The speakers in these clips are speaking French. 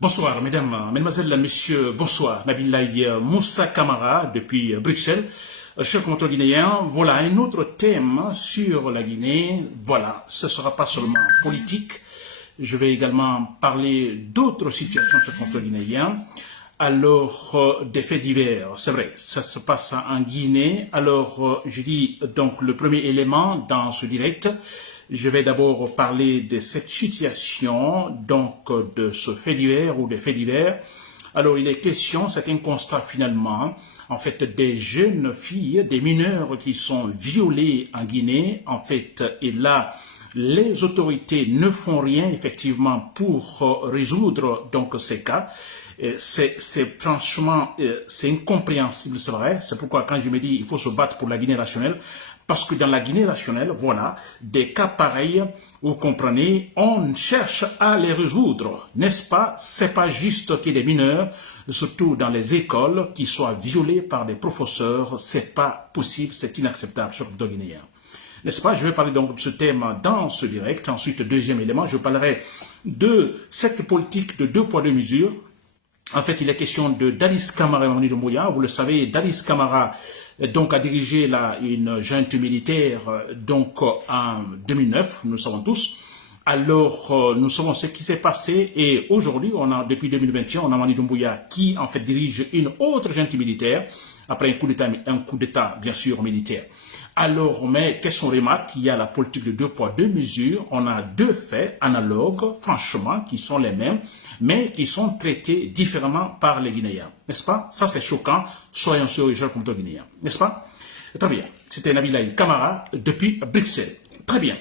Bonsoir, mesdames, mesdemoiselles, messieurs, bonsoir. Nabilaï Moussa Kamara depuis Bruxelles. Chers compatriotes guinéens, voilà un autre thème sur la Guinée. Voilà, ce ne sera pas seulement politique. Je vais également parler d'autres situations, chers compatriotes guinéens. Alors, des faits divers, c'est vrai, ça se passe en Guinée. Alors, je dis donc le premier élément dans ce direct. Je vais d'abord parler de cette situation, donc de ce fait divers ou des faits divers. Alors, il est question, c'est un constat finalement, en fait, des jeunes filles, des mineurs qui sont violés en Guinée, en fait, et là, les autorités ne font rien, effectivement, pour résoudre donc ces cas. C'est franchement, c'est incompréhensible, c'est vrai. C'est pourquoi quand je me dis il faut se battre pour la Guinée nationale, parce que dans la Guinée nationale, voilà, des cas pareils, vous comprenez, on cherche à les résoudre, n'est-ce pas? C'est pas juste qu'il y ait des mineurs, surtout dans les écoles, qui soient violés par des professeurs. C'est pas possible, c'est inacceptable, chers Guinéens. N'est-ce pas? Je vais parler donc de ce thème dans ce direct. Ensuite, deuxième élément, je parlerai de cette politique de deux poids, deux mesures. En fait, il est question de Dadis Camara et Mamadi Doumbouya. Vous le savez, Dadis Camara donc, a dirigé une junte militaire donc, en 2009, nous le savons tous. Alors, nous savons ce qui s'est passé et aujourd'hui, depuis 2021, on a Mamadi Doumbouya qui en fait dirige une autre junte militaire après un coup d'État bien sûr militaire. Alors, mais qu'est-ce qu'on remarque? Il y a la politique de deux poids, deux mesures. On a deux faits analogues, franchement, qui sont les mêmes, mais qui sont traités différemment par les Guinéens. N'est-ce pas? Ça, c'est choquant. Soyons sûrs, chers compatriotes guinéens. N'est-ce pas? Très bien. C'était Nabilaï Kamara depuis Bruxelles. Très bien.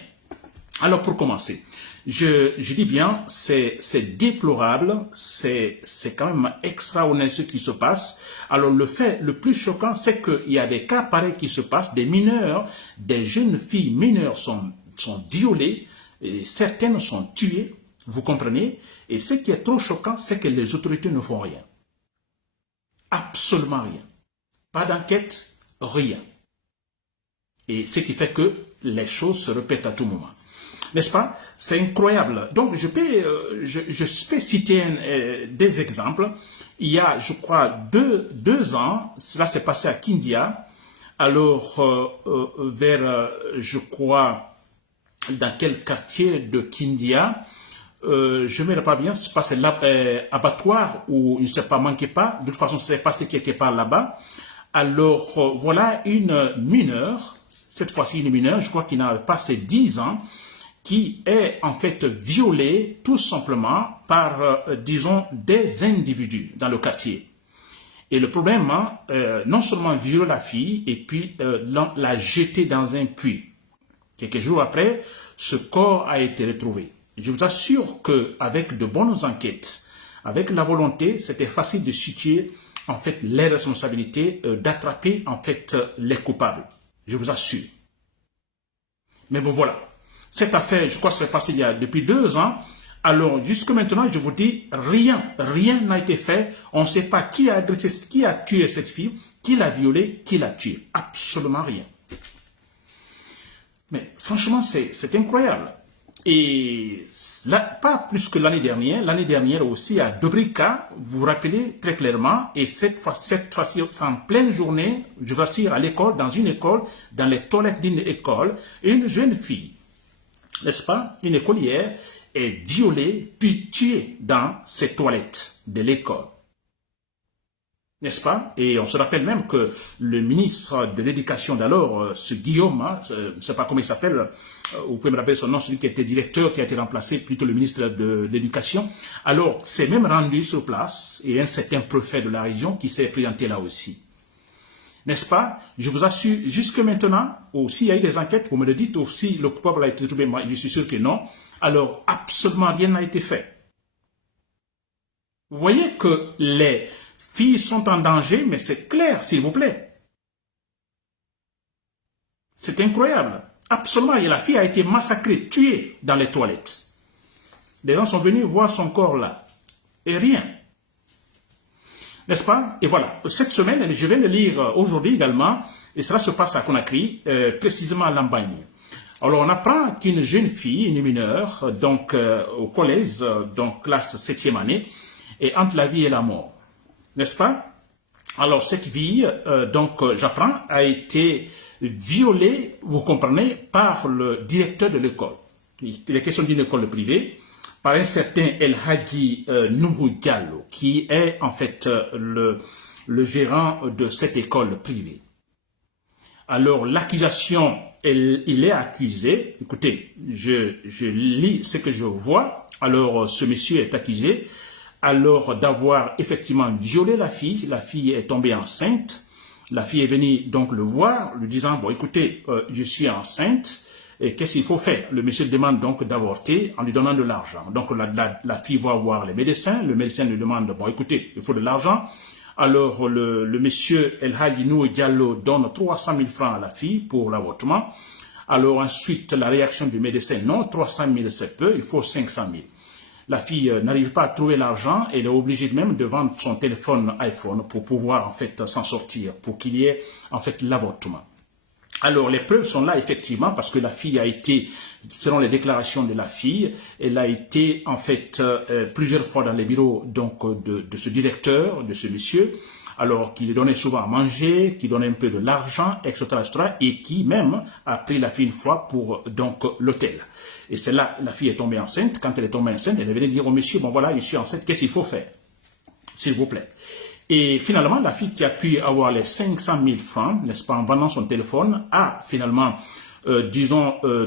Alors, pour commencer, je dis bien, c'est déplorable, c'est quand même extraordinaire ce qui se passe. Alors, le fait le plus choquant, c'est qu'il y a des cas pareils qui se passent, des mineurs, des jeunes filles mineures sont violées, et certaines sont tuées, vous comprenez? Et ce qui est trop choquant, c'est que les autorités ne font rien. Absolument rien. Pas d'enquête, rien. Et ce qui fait que les choses se répètent à tout moment. N'est-ce pas? C'est incroyable. Donc, je peux citer des exemples. Il y a, je crois, deux ans, cela s'est passé à Kindia. Alors, je crois, dans quel quartier de Kindia, je ne me rappelle pas bien, c'est passé l'abattoir où, je ne sais pas, manquez pas. De toute façon, c'est passé quelque part là-bas. Alors, voilà une mineure, cette fois-ci une mineure, je crois qu'il n'a pas passé 10 ans, qui est en fait violée tout simplement par, disons, des individus dans le quartier. Et le problème, non seulement violer la fille, et puis la jeter dans un puits. Quelques jours après, ce corps a été retrouvé. Je vous assure qu'avec de bonnes enquêtes, avec la volonté, c'était facile de situer en fait les responsabilités, d'attraper en fait les coupables. Je vous assure. Mais bon, voilà. Cette affaire, je crois que c'est passé depuis 2 ans. Alors, jusque maintenant, je vous dis, rien n'a été fait. On ne sait pas qui a agressé, qui a tué cette fille, qui l'a violée, qui l'a tuée. Absolument rien. Mais franchement, c'est incroyable. Et là, pas plus que l'année dernière aussi à Dobrika, vous vous rappelez très clairement, et cette fois-ci, c'est en pleine journée, je vous assure, à l'école, dans une école, dans les toilettes d'une école, une jeune fille, n'est-ce pas, une écolière, est violée puis tuée dans ces toilettes de l'école. N'est-ce pas? Et on se rappelle même que le ministre de l'Éducation d'alors, ce Guillaume, je ne sais pas comment il s'appelle, vous pouvez me rappeler son nom, celui qui était directeur, qui a été remplacé, plutôt le ministre de l'Éducation, alors s'est même rendu sur place, et un certain préfet de la région qui s'est présenté là aussi. N'est-ce pas? Je vous assure, jusque maintenant, s'il y a eu des enquêtes, vous me le dites, ou si le coupable a été trouvé, moi je suis sûr que non, alors absolument rien n'a été fait. Vous voyez que les filles sont en danger, mais c'est clair, s'il vous plaît. C'est incroyable. Absolument, et la fille a été massacrée, tuée dans les toilettes. Les gens sont venus voir son corps là. Et rien. N'est-ce pas? Et voilà, cette semaine, je viens de lire aujourd'hui également, et cela se passe à Conakry, précisément à Lambagne. Alors, on apprend qu'une jeune fille, une mineure, donc au collège, donc classe 7e année, est entre la vie et la mort. N'est-ce pas? Alors, cette fille, j'apprends, a été violée, vous comprenez, par le directeur de l'école. Il est question d'une école privée, par un certain El Hadji Nourou Diallo, qui est en fait le gérant de cette école privée. Alors, l'accusation, il est accusé, écoutez, je lis ce que je vois. Alors, ce monsieur est accusé alors d'avoir effectivement violé la fille est tombée enceinte, la fille est venue donc le voir, lui disant, bon écoutez, je suis enceinte, et qu'est-ce qu'il faut faire? Le monsieur demande donc d'avorter en lui donnant de l'argent. Donc la fille va voir les médecins, le médecin lui demande, bon écoutez, il faut de l'argent. Alors le monsieur El Hadji Nourou Diallo donne 300 000 francs à la fille pour l'avortement. Alors ensuite, la réaction du médecin, non, 300 000 c'est peu, il faut 500 000. La fille n'arrive pas à trouver l'argent, elle est obligée même de vendre son téléphone iPhone pour pouvoir en fait s'en sortir, pour qu'il y ait en fait l'avortement. Alors les preuves sont là effectivement parce que la fille a été, selon les déclarations de la fille, elle a été en fait plusieurs fois dans les bureaux donc de ce directeur, de ce monsieur, alors qui lui donnait souvent à manger, qui donnait un peu de l'argent, etc., etc., et qui même a pris la fille une fois pour donc l'hôtel. Et c'est là, la fille est tombée enceinte. Quand elle est tombée enceinte, elle est venue dire au monsieur, bon voilà, je suis enceinte, qu'est-ce qu'il faut faire? S'il vous plaît. Et finalement, la fille qui a pu avoir les 500 000 francs, n'est-ce pas, en vendant son téléphone, a finalement,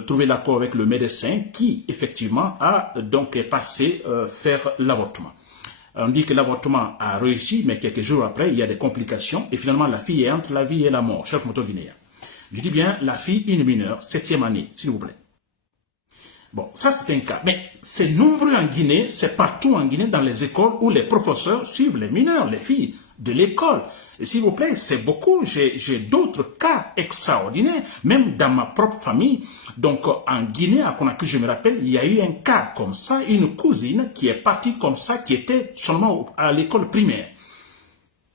trouvé l'accord avec le médecin qui, effectivement, a donc passé faire l'avortement. On dit que l'avortement a réussi, mais quelques jours après, il y a des complications. Et finalement, la fille est entre la vie et la mort, cher moto-guinéen. Je dis bien, la fille, une mineure, 7e année, s'il vous plaît. Bon, ça c'est un cas. Mais c'est nombreux en Guinée, c'est partout en Guinée, dans les écoles où les professeurs suivent les mineurs, les filles de l'école. Et s'il vous plaît, c'est beaucoup. J'ai d'autres cas extraordinaires, même dans ma propre famille. Donc en Guinée, à Conakry, je me rappelle, il y a eu un cas comme ça, une cousine qui est partie comme ça, qui était seulement à l'école primaire.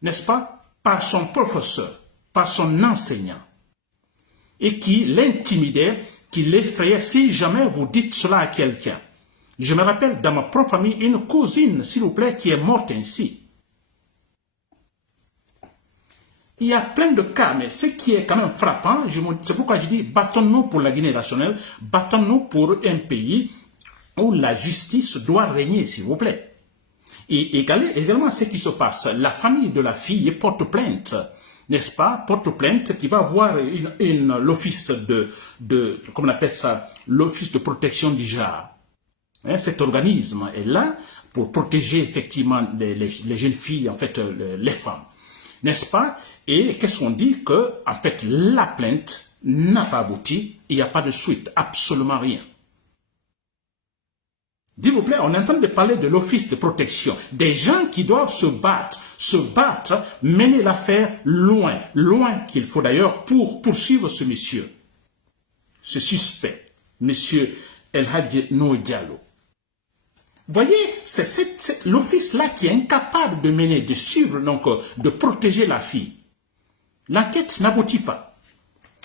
N'est-ce pas? Par son professeur, par son enseignant. Et qui l'intimidait, qui l'effrayait si jamais vous dites cela à quelqu'un. Je me rappelle dans ma propre famille une cousine, s'il vous plaît, qui est morte ainsi. Il y a plein de cas, mais ce qui est quand même frappant, c'est pourquoi je dis, battons-nous pour la Guinée nationale, battons-nous pour un pays où la justice doit régner, s'il vous plaît. Et également ce qui se passe, la famille de la fille porte plainte, n'est-ce pas, porte plainte qui va voir l'office comment on appelle ça, l'office de protection du genre. Hein, cet organisme est là pour protéger effectivement les jeunes filles, en fait, les femmes. N'est-ce pas? Et qu'est-ce qu'on dit? Que, en fait, la plainte n'a pas abouti, il n'y a pas de suite, absolument rien. S'il vous plaît, on est en train de parler de l'office de protection. Des gens qui doivent se battre, mener l'affaire loin, loin qu'il faut d'ailleurs pour poursuivre ce monsieur, ce suspect, monsieur El Hadji Nourou Diallo. Voyez, c'est l'office-là qui est incapable de mener, de suivre, donc de protéger la fille. L'enquête n'aboutit pas.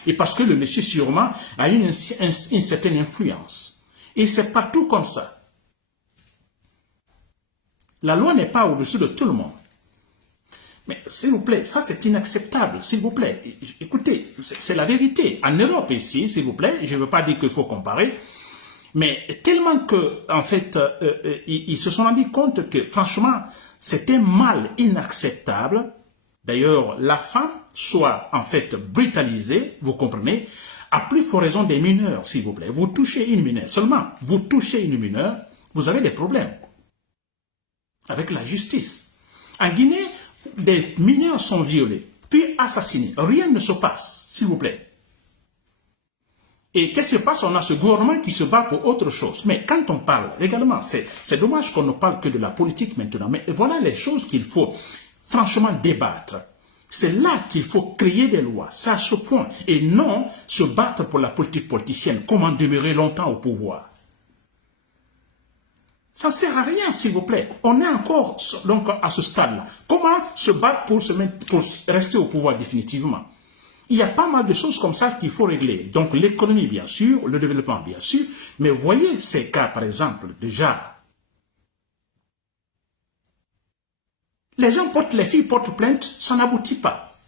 Et parce que le monsieur sûrement a une certaine influence. Et c'est partout comme ça. La loi n'est pas au-dessus de tout le monde. Mais s'il vous plaît, ça c'est inacceptable, s'il vous plaît. Écoutez, c'est la vérité. En Europe ici, s'il vous plaît, je ne veux pas dire qu'il faut comparer, mais tellement que, en fait, ils se sont rendus compte que, franchement, c'était mal inacceptable. D'ailleurs, la femme soit, en fait, brutalisée, vous comprenez, à plus forte raison des mineurs, s'il vous plaît. Vous touchez une mineure, seulement vous touchez une mineure, vous avez des problèmes avec la justice. En Guinée, des mineurs sont violés, puis assassinés. Rien ne se passe, s'il vous plaît. Et qu'est-ce qui se passe? On a ce gouvernement qui se bat pour autre chose. Mais quand on parle, également, c'est dommage qu'on ne parle que de la politique maintenant. Mais voilà les choses qu'il faut franchement débattre. C'est là qu'il faut créer des lois. C'est à ce point. Et non se battre pour la politique politicienne. Comment demeurer longtemps au pouvoir? Ça ne sert à rien, s'il vous plaît. On est encore donc, à ce stade-là. Comment se battre pour rester au pouvoir définitivement? Il y a pas mal de choses comme ça qu'il faut régler. Donc l'économie, bien sûr, le développement, bien sûr. Mais voyez ces cas, par exemple, déjà. Les gens portent, les filles portent plainte, ça n'aboutit pas.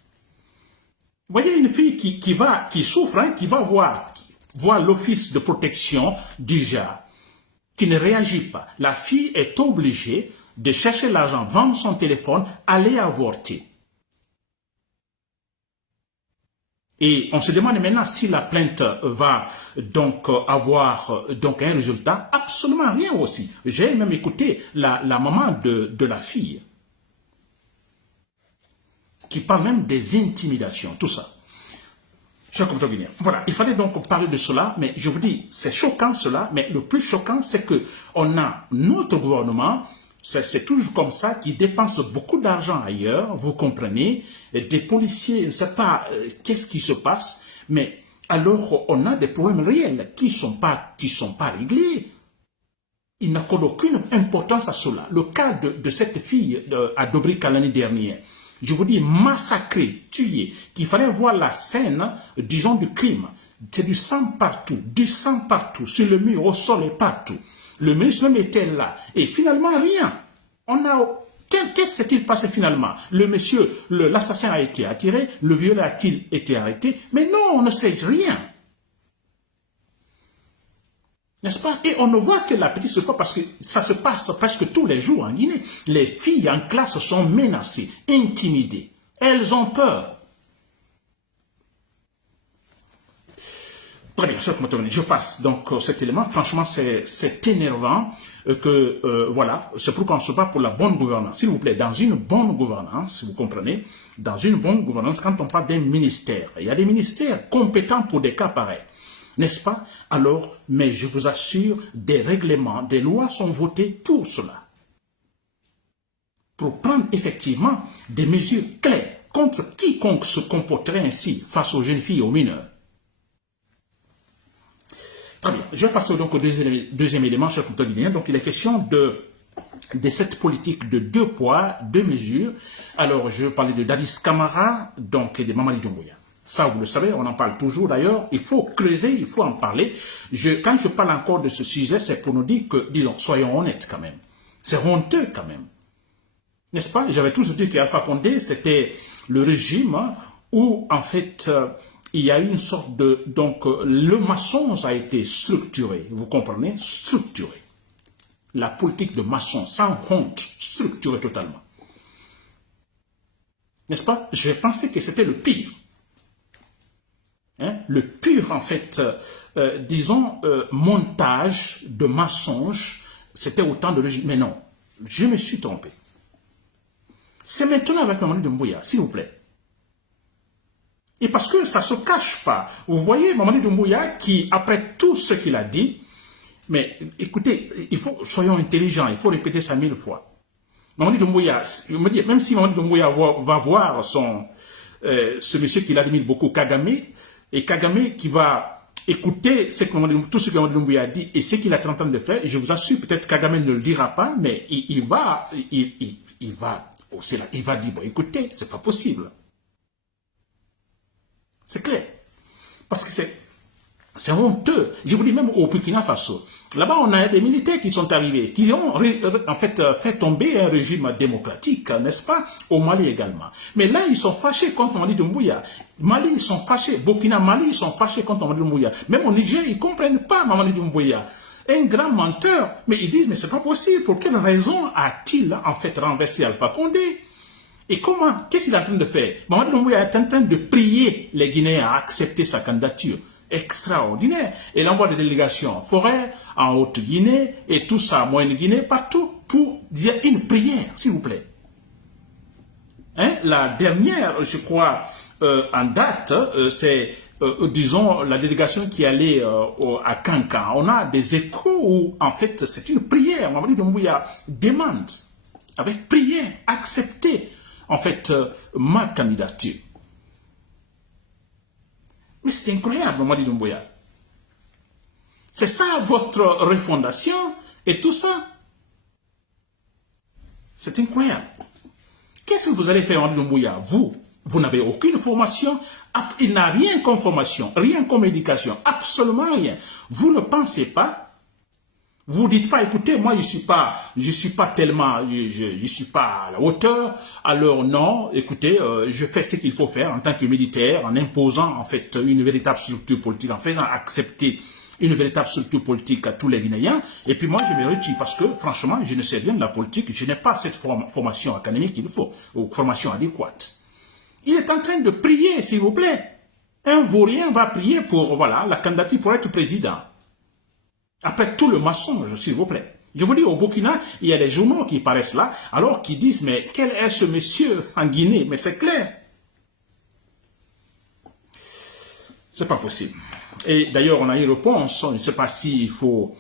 Vous voyez une fille qui souffre, hein, qui va voir l'office de protection déjà, qui ne réagit pas. La fille est obligée de chercher l'argent, vendre son téléphone, aller avorter. Et on se demande maintenant si la plainte va donc avoir donc un résultat. Absolument rien aussi. J'ai même écouté la maman de la fille qui parle même des intimidations, tout ça. Voilà, il fallait donc parler de cela, mais je vous dis, c'est choquant cela, mais le plus choquant, c'est que on a notre gouvernement, c'est toujours comme ça, qui dépense beaucoup d'argent ailleurs, vous comprenez, des policiers, je ne sais pas qu'est-ce qui se passe, mais alors on a des problèmes réels qui sont pas réglés. Il n'accorde aucune importance à cela. Le cas de cette fille à Dobrika l'année dernière, je vous dis, massacré, tué, qu'il fallait voir la scène, disons, du crime. C'est du sang partout, sur le mur, au sol et partout. Le ministre même était là. Et finalement, rien. Qu'est-ce qui s'est-il passé finalement? Le monsieur, l'assassin a été attiré, le violeur a-t-il été arrêté? Mais non, on ne sait rien. N'est-ce pas? Et on ne voit que la petite souffrance parce que ça se passe presque tous les jours en Guinée. Les filles en classe sont menacées, intimidées. Elles ont peur. Très bien, je passe donc cet élément. Franchement, c'est énervant que, voilà, c'est pourquoi on se bat pour la bonne gouvernance. S'il vous plaît, dans une bonne gouvernance, vous comprenez, dans une bonne gouvernance, quand on parle d'un ministère, il y a des ministères compétents pour des cas pareils. N'est-ce pas? Alors, mais je vous assure, des règlements, des lois sont votées pour cela. Pour prendre effectivement des mesures claires contre quiconque se comporterait ainsi face aux jeunes filles et aux mineurs. Très bien. Je vais passer donc au deuxième élément, cher compteur guinéen. Donc, il est question de cette politique de 2 poids, 2 mesures. Alors, je parlais de Dadis Camara, donc, et de Mamadi Doumbouya. Ça, vous le savez, on en parle toujours d'ailleurs. Il faut creuser, il faut en parler. Quand je parle encore de ce sujet, c'est pour nous dire que, disons, soyons honnêtes quand même. C'est honteux quand même. N'est-ce pas? J'avais toujours dit qu'Alpha Condé, c'était le régime où, en fait, il y a eu une sorte de... Donc, le mensonge a été structuré. Vous comprenez? Structuré. La politique de maçon, sans honte, structurée totalement. N'est-ce pas? Je pensais que c'était le pire. Hein, le pur, en fait, disons, montage de mensonges, c'était autant de logique. Mais non, je me suis trompé. C'est maintenant avec Mamadi Doumbouya, s'il vous plaît. Et parce que ça ne se cache pas. Vous voyez Mamadi Doumbouya qui, après tout ce qu'il a dit, mais écoutez, soyons intelligents, il faut répéter ça 1000 fois. Mamadi Doumbouya, même si Mamadi Doumbouya va voir ce monsieur qu'il admire beaucoup, Kagame, et Kagame qui va écouter tout ce que Mamadi Doumbouya a dit et ce qu'il est en train de faire, et je vous assure, peut-être Kagame ne le dira pas, mais il va dire, bon, écoutez, c'est pas possible. C'est clair. Parce que c'est honteux. Je vous dis même au Burkina Faso. Là-bas, on a des militaires qui sont arrivés, qui ont en fait fait tomber un régime démocratique, n'est-ce pas? Au Mali également. Mais là, ils sont fâchés contre Mamadi Doumbouya. Mali, ils sont fâchés. Burkina, Mali, ils sont fâchés contre Mamadi Doumbouya. Même au Niger, ils ne comprennent pas Mamadi Doumbouya. Un grand menteur. Mais ils disent, mais c'est pas possible. Pour quelle raison a-t-il en fait renversé Alpha Condé? Et comment? Qu'est-ce qu'il est en train de faire? Mamadi Doumbouya est en train de prier les Guinéens à accepter sa candidature. Extraordinaire. Et l'envoi de délégations en forêt, en Haute-Guinée, et tout ça, en Moyenne-Guinée, partout, pour dire une prière, s'il vous plaît. Hein? La dernière, je crois, en date, c'est, disons, la délégation qui allait à Kankan. On a des échos où, en fait, c'est une prière. Mamadi Doumbouya demande, avec prière, accepter, en fait, ma candidature. Mais c'est incroyable, Mamadi Doumbouya. C'est ça votre refondation et tout ça. C'est incroyable. Qu'est-ce que vous allez faire, Mamadi Doumbouya? Vous n'avez aucune formation. Il n'a rien comme formation, rien comme éducation, absolument rien. Vous ne pensez pas Vous dites pas, écoutez, moi je suis pas tellement, je suis pas à la hauteur. Alors non, écoutez, je fais ce qu'il faut faire en tant que militaire, en imposant en fait une véritable structure politique, en faisant accepter une véritable structure politique à tous les Guinéens. Et puis moi, je me retire parce que franchement, je ne sais rien de la politique, je n'ai pas cette formation académique qu'il faut, ou formation adéquate. Il est en train de prier, s'il vous plaît. Un vaurien va prier pour, voilà, la candidature pour être président. Après tout le mensonge, s'il vous plaît. Je vous dis, au Burkina, il y a des journaux qui paraissent là, alors qui disent, mais quel est ce monsieur en Guinée? Mais c'est clair. C'est pas possible. Et d'ailleurs, on a une réponse, je ne sais pas s'il faut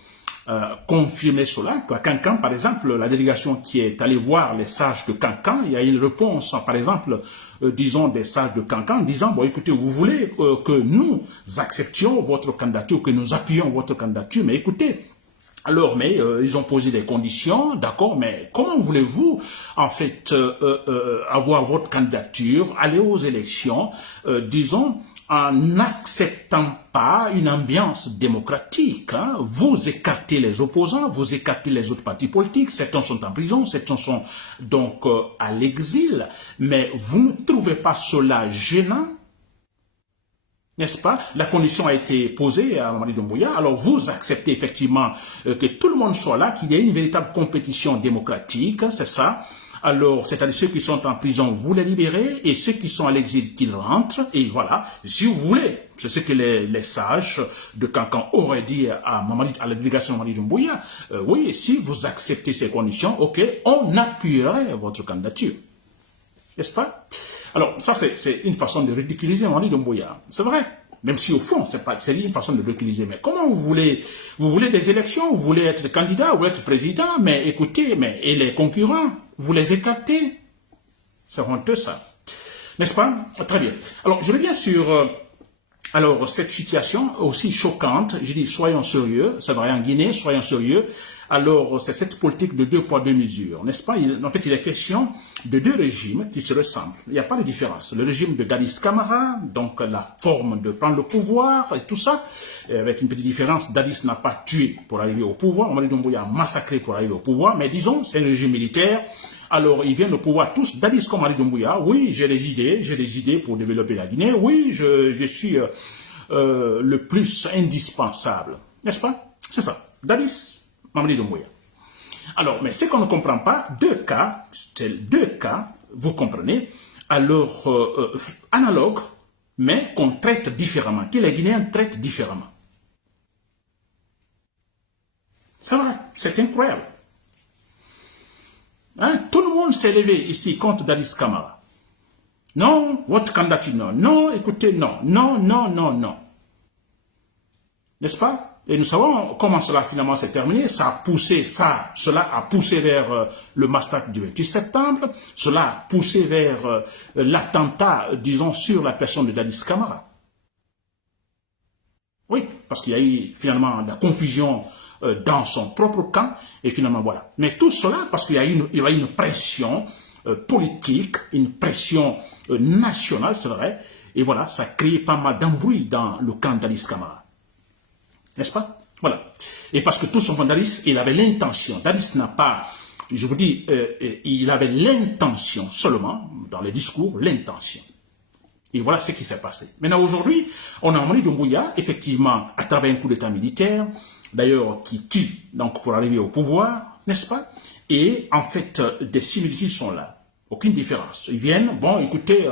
confirmer cela. À Cancan, par exemple, la délégation qui est allée voir les sages de Cancan, il y a une réponse, par exemple, disons des sages de Cancan, disant, bon écoutez, vous voulez que nous acceptions votre candidature, que nous appuyions votre candidature, mais écoutez, alors, mais ils ont posé des conditions, d'accord, mais comment voulez-vous, en fait, avoir votre candidature, aller aux élections, disons, en n'acceptant pas une ambiance démocratique, hein? Vous écartez les opposants, vous écartez les autres partis politiques, certains sont en prison, certains sont donc à l'exil, mais vous ne trouvez pas cela gênant? N'est-ce pas? La condition a été posée à Mamadi Doumbouya. Alors vous acceptez effectivement que tout le monde soit là, qu'il y ait une véritable compétition démocratique, c'est ça. Alors, c'est-à-dire ceux qui sont en prison, vous les libérez, et ceux qui sont à l'exil, qu'ils rentrent, et voilà, si vous voulez. C'est ce que les sages de Cancan auraient dit à la délégation Mamadi Doumbouya. Oui, si vous acceptez ces conditions, ok, on appuierait votre candidature. N'est-ce pas? Alors, ça, c'est une façon de ridiculiser Mamadi Doumbouya. C'est vrai. Même si au fond, c'est une façon de ridiculiser. Mais comment vous voulez des élections, vous voulez être candidat, vous voulez être président, mais écoutez, et les concurrents, vous les écartez. C'est honteux, ça. N'est-ce pas? Très bien. Alors, je reviens sur alors cette situation aussi choquante. Je dis, soyons sérieux. C'est vrai, en Guinée, soyons sérieux. Alors, c'est cette politique de 2 poids 2 mesures, n'est-ce pas? En fait, il est question de 2 régimes qui se ressemblent. Il n'y a pas de différence. Le régime de Dadis Camara, donc la forme de prendre le pouvoir et tout ça, avec une petite différence, Dadis n'a pas tué pour arriver au pouvoir, Mamadi Doumbouya a massacré pour arriver au pouvoir, mais disons, c'est un régime militaire. Alors, ils viennent au pouvoir tous, Dadis comme Mamadi Doumbouya, oui, j'ai des idées pour développer la Guinée, oui, je suis le plus indispensable, n'est-ce pas? C'est ça, Dadis, Mamadi Doumbouya. Alors, mais ce qu'on ne comprend pas, 2 cas, c'est 2 cas, vous comprenez, alors analogues, mais qu'on traite différemment, que les Guinéens traitent différemment. C'est vrai, c'est incroyable. Hein? Tout le monde s'est levé ici contre Dadis Camara. Non, votre candidature, non. Non, écoutez, non. Non, non, non, non. N'est-ce pas? Et nous savons comment cela finalement s'est terminé. Cela a poussé vers le massacre du 28 septembre. Cela a poussé vers l'attentat, disons, sur la personne de Dadis Camara. Oui, parce qu'il y a eu finalement de la confusion dans son propre camp. Et finalement, voilà. Mais tout cela parce qu'il y a eu une pression politique, une pression nationale, c'est vrai. Et voilà, ça a créé pas mal d'embrouilles dans le camp de Dadis Camara. N'est-ce pas? Voilà. Et parce que tout son Dadis, il avait l'intention. Dadis n'a pas, je vous dis, il avait l'intention seulement, dans les discours, l'intention. Et voilà ce qui s'est passé. Maintenant, aujourd'hui, on a Mamadi Doumbouya, effectivement, à travers un coup d'état militaire, d'ailleurs, qui tue, donc, pour arriver au pouvoir, n'est-ce pas? Et, en fait, des similitudes sont là. Aucune différence. Ils viennent, bon, écoutez,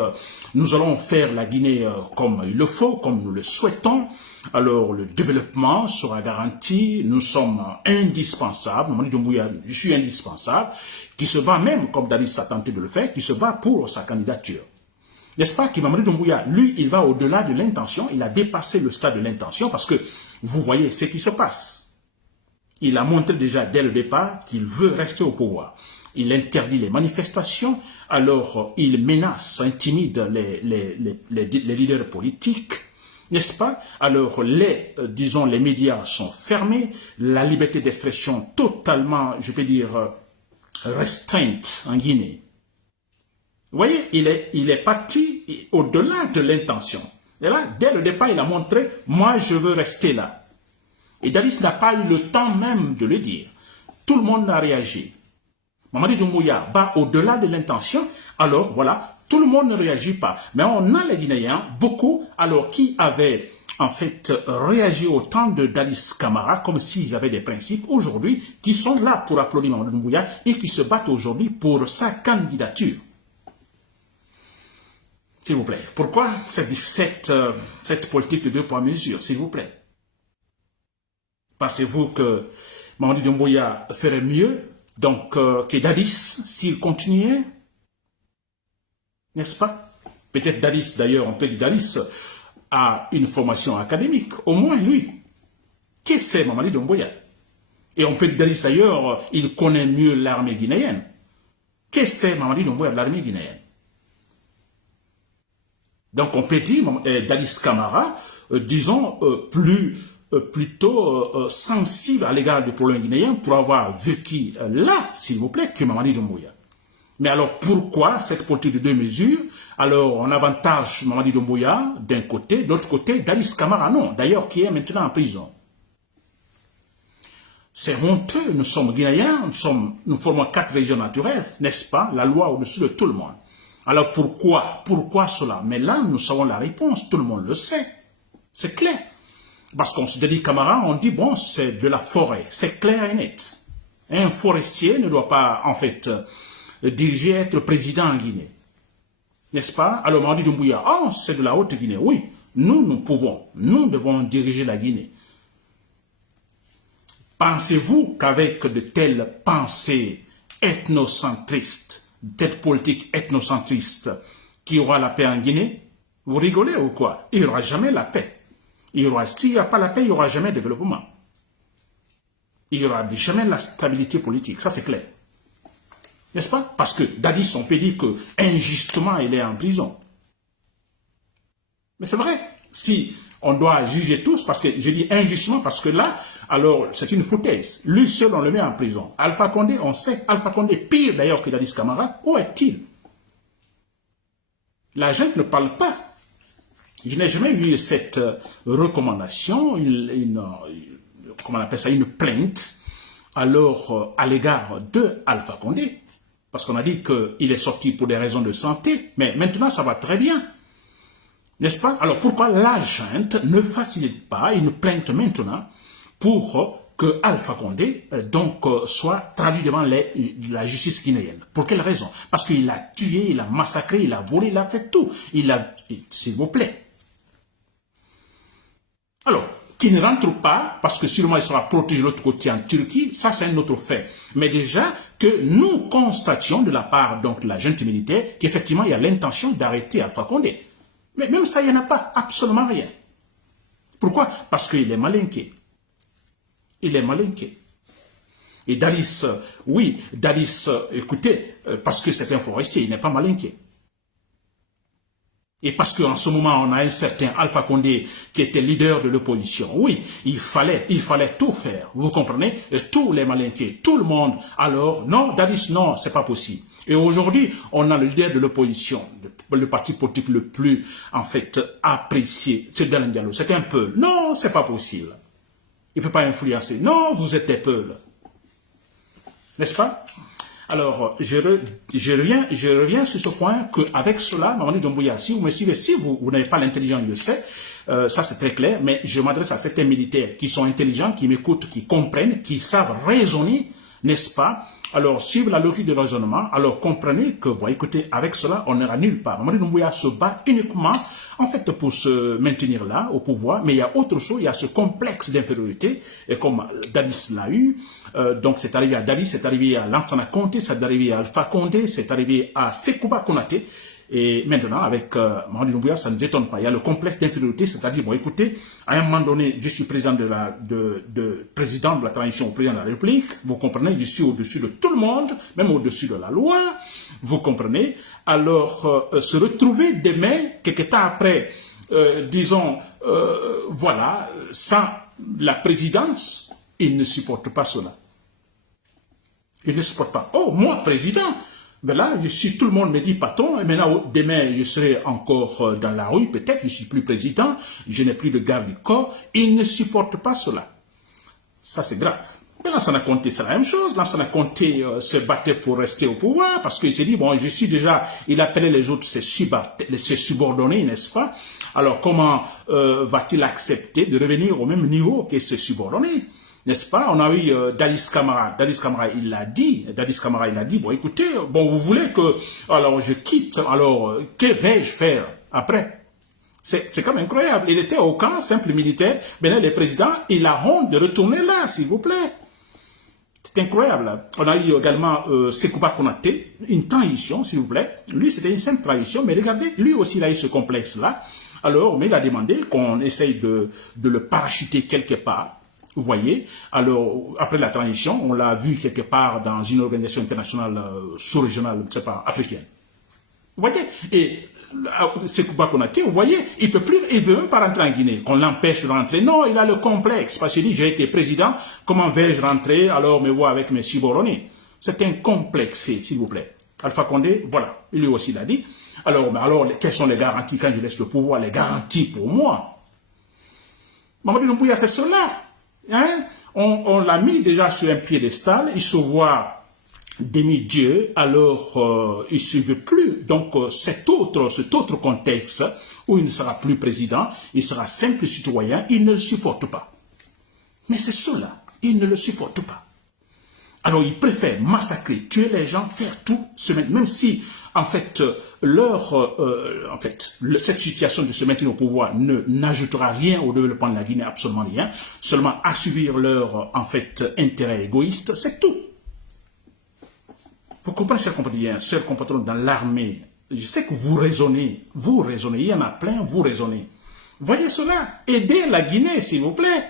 nous allons faire la Guinée comme il le faut, comme nous le souhaitons. Alors, le développement sera garanti. Nous sommes indispensables. Mamadi Doumbouya, je suis indispensable. Qui se bat même, comme Dadis a tenté de le faire, qui se bat pour sa candidature. N'est-ce pas que Mamadi Doumbouya, lui, il va au-delà de l'intention. Il a dépassé le stade de l'intention parce que vous voyez ce qui se passe. Il a montré déjà dès le départ qu'il veut rester au pouvoir. Il interdit les manifestations, alors il menace, intimide les leaders politiques, n'est-ce pas? Alors disons, les médias sont fermés, la liberté d'expression totalement, je peux dire, restreinte en Guinée. Vous voyez, il est parti au-delà de l'intention. Et là, dès le départ, il a montré, moi je veux rester là. Et Dadis n'a pas eu le temps même de le dire. Tout le monde a réagi. Mamadi Doumbouya va au-delà de l'intention, alors voilà, tout le monde ne réagit pas. Mais on a les Guinéens, beaucoup, alors qui avaient en fait réagi au temps de Dadis Camara comme s'ils avaient des principes aujourd'hui, qui sont là pour applaudir Mamadi Doumbouya et qui se battent aujourd'hui pour sa candidature. S'il vous plaît. Pourquoi cette politique de 2 poids mesures, s'il vous plaît? Pensez-vous que Mamadi Doumbouya ferait mieux donc que Dadis s'il continuait? N'est-ce pas? Peut-être Dadis, d'ailleurs, on peut dire Dadis a une formation académique, au moins lui. Qu'est-ce que c'est Mamadi Doumbouya? Et on peut dire Dadis, d'ailleurs, il connaît mieux l'armée guinéenne. Qu'est-ce que c'est Mamadi Doumbouya de l'armée guinéenne? Donc on peut dire Dadis Camara, disons, plutôt sensible à l'égard du problème guinéen pour avoir vécu là, s'il vous plaît, que Mamadi Doumbouya. Mais alors pourquoi cette politique de 2 mesures? Alors on avantage Mamadi Doumbouya d'un côté, de l'autre côté Dadis Camara non, d'ailleurs qui est maintenant en prison. C'est honteux, nous sommes Guinéens, nous formons 4 régions naturelles, n'est-ce pas? La loi au-dessus de tout le monde. Alors pourquoi cela? Mais là, nous savons la réponse, tout le monde le sait. C'est clair. Parce qu'on se dit Camara, on dit, bon, c'est de la forêt, c'est clair et net. Un forestier ne doit pas, en fait, diriger, être président en Guinée. N'est-ce pas? Alors, Mamadi Doumbouya, oh, c'est de la Haute-Guinée. Oui, nous devons diriger la Guinée. Pensez-vous qu'avec de telles pensées ethnocentristes, cette politique ethnocentriste, qu'il y aura la paix en Guinée? Vous rigolez ou quoi? Il n'y aura jamais la paix. S'il n'y a pas la paix, il n'y aura jamais de développement. Il n'y aura jamais la stabilité politique, ça c'est clair. N'est-ce pas? Parce que Dadis, on peut dire que injustement, il est en prison. Mais c'est vrai. Si on doit juger tous, parce que je dis injustement, parce que là, alors c'est une foutaise. Lui seul, on le met en prison. Alpha Condé, on sait, Alpha Condé, pire d'ailleurs que Dadis Camara, où est-il? La gente ne parle pas. Je n'ai jamais eu cette recommandation, comment on appelle ça, une plainte, alors à l'égard de Alpha Condé. Parce qu'on a dit qu'il est sorti pour des raisons de santé, mais maintenant ça va très bien. N'est-ce pas? Alors pourquoi la gente ne facilite pas une plainte maintenant pour que Alpha Condé soit traduit devant la justice guinéenne? Pour quelle raison? Parce qu'il a tué, il a massacré, il a volé, il a fait tout. S'il vous plaît. Alors, qui ne rentre pas, parce que sûrement il sera protégé de l'autre côté en Turquie, ça c'est un autre fait. Mais déjà que nous constations de la part donc de la junte militaire qu'effectivement il y a l'intention d'arrêter Alpha Condé. Mais même ça, il n'y en a pas, absolument rien. Pourquoi? Parce qu'il est malinqué. Il est malinqué. Et Dadis, oui, Dadis, écoutez, parce que c'est un forestier, il n'est pas malinqué. Et parce qu'en ce moment, on a un certain Alpha Condé qui était leader de l'opposition. Oui, il fallait tout faire. Vous comprenez? Et tous les malinqués, tout le monde. Alors, non, Dadis, non, c'est pas possible. Et aujourd'hui, on a le leader de l'opposition, le parti politique le plus, en fait, apprécié. C'est Dalen Diallo. C'est un peuple. Non, c'est pas possible. Il ne peut pas influencer. Non, vous êtes des peuples. N'est-ce pas? Alors, je reviens sur ce point qu'avec cela, Mamadi Doumbouya, si vous me suivez, si vous n'avez pas l'intelligence, je sais, ça c'est très clair, mais je m'adresse à certains militaires qui sont intelligents, qui m'écoutent, qui comprennent, qui savent raisonner, n'est-ce pas? Alors, suivre la logique de raisonnement, alors comprenez que, bon, écoutez, avec cela, on n'ira nulle part. Mamadi Doumbouya se bat uniquement, en fait, pour se maintenir là, au pouvoir, mais il y a autre chose, il y a ce complexe d'infériorité, et comme Dadis l'a eu, donc c'est arrivé à Dadis, c'est arrivé à Lansana Conté, c'est arrivé à Alpha Condé, c'est arrivé à Sekouba Konaté, et maintenant, avec Mamadi Doumbouya, ça ne détonne pas. Il y a le complexe d'infériorité, c'est-à-dire, bon, écoutez, à un moment donné, je suis président président de la transition au président de la République. Vous comprenez, je suis au-dessus de tout le monde, même au-dessus de la loi. Vous comprenez? Alors, se retrouver demain, quelques temps après, disons, voilà, sans la présidence, il ne supporte pas cela. Il ne supporte pas. Oh, moi, président! Ben là, tout le monde me dit patron, et maintenant, demain, je serai encore dans la rue, peut-être, je ne suis plus président, je n'ai plus de garde du corps. Il ne supporte pas cela. Ça, c'est grave. Mais Lansana Conté, c'est la même chose. Lansana Conté se battait pour rester au pouvoir parce qu'il s'est dit, bon, je suis déjà, il appelait les autres ses subordonnés, n'est-ce pas? Alors, comment va-t-il accepter de revenir au même niveau que ses subordonnés? N'est-ce pas? On a eu Dadis Camara. Dadis Camara, il l'a dit. Dadis Camara, il a dit, bon, écoutez, bon, vous voulez que, alors, je quitte, alors, que vais-je faire après? C'est quand même incroyable. Il était au camp, simple militaire. Maintenant, le président, il a honte de retourner là, s'il vous plaît. C'est incroyable. On a eu également Sekouba Konaté, une trahison, s'il vous plaît. Lui, c'était une simple trahison, mais regardez, lui aussi, il a eu ce complexe-là. Alors, mais il a demandé qu'on essaye de le parachuter quelque part. Vous voyez, alors, après la transition, on l'a vu quelque part dans une organisation internationale sous-régionale, je ne sais pas, africaine. Vous voyez, et Sekouba Konaté, vous voyez, il veut même pas rentrer en Guinée, qu'on l'empêche de rentrer. Non, il a le complexe, parce qu'il dit, j'ai été président, comment vais-je rentrer, alors me voir avec mes subordonnés. C'est un complexe, s'il vous plaît. Alpha Condé, voilà, lui aussi l'a dit. Alors, quelles sont les garanties quand je laisse le pouvoir? Les garanties pour moi. Mamadou Doumbouya, c'est cela. Hein? On l'a mis déjà sur un piédestal, il se voit demi-dieu, alors il ne se veut plus. Donc cet autre contexte où il ne sera plus président, il sera simple citoyen, il ne le supporte pas. Mais c'est cela, il ne le supporte pas. Alors il préfère massacrer, tuer les gens, faire tout, même si en fait cette situation de se maintenir au pouvoir n'ajoutera rien au développement de la Guinée, absolument rien, seulement assouvir leur intérêt égoïste, c'est tout. Vous comprenez, chers compatriotes, dans l'armée, je sais que vous raisonnez, il y en a plein, vous raisonnez. Voyez cela, aidez la Guinée, s'il vous plaît.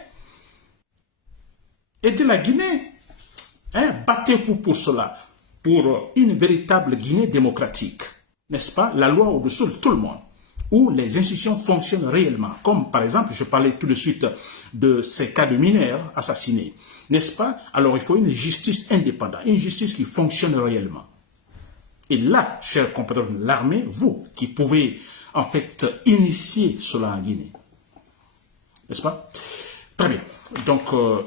Aidez la Guinée. Hein? Battez-vous pour cela, pour une véritable Guinée démocratique. N'est-ce pas? La loi au-dessus de tout le monde, où les institutions fonctionnent réellement. Comme par exemple, je parlais tout de suite de ces cas de mineurs assassinés. N'est-ce pas? Alors il faut une justice indépendante, une justice qui fonctionne réellement. Et là, chers compatriotes de l'armée, vous qui pouvez en fait initier cela en Guinée. N'est-ce pas? Très bien. Donc,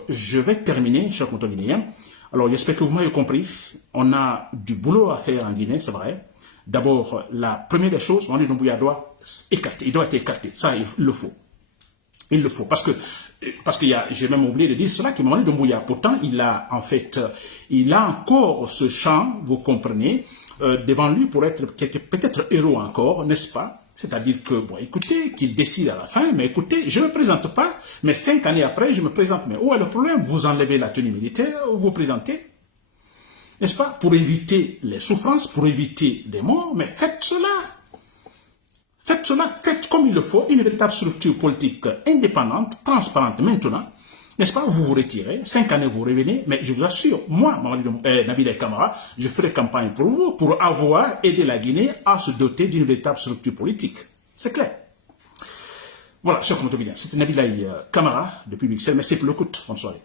je vais terminer, chers compatriotes guinéens. Alors, j'espère que vous m'avez compris. On a du boulot à faire en Guinée, c'est vrai. D'abord, la première des choses, Mamadou Doumbouya doit être écarté. Ça, il le faut. Il le faut. Parce que j'ai même oublié de dire cela, que Mamadou Doumbouya, pourtant, il a encore ce champ, vous comprenez, devant lui pour être peut-être héros encore, n'est-ce pas? C'est-à-dire que, bon, écoutez, qu'il décide à la fin, mais écoutez, je ne me présente pas, mais 5 années après, je me présente. Mais où est le problème? Vous enlevez la tenue militaire, vous vous présentez, n'est-ce pas? Pour éviter les souffrances, pour éviter des morts, mais faites cela. Faites cela, faites comme il le faut, une véritable structure politique indépendante, transparente maintenant. N'est-ce pas? Vous vous retirez, 5 années vous revenez, mais je vous assure, moi, Nabil Camara, je ferai campagne pour vous, pour avoir aidé la Guinée à se doter d'une véritable structure politique. C'est clair. Voilà, chers compatriotes, c'était Nabil Camara depuis Bruxelles. Merci pour l'écoute. Bonne soirée.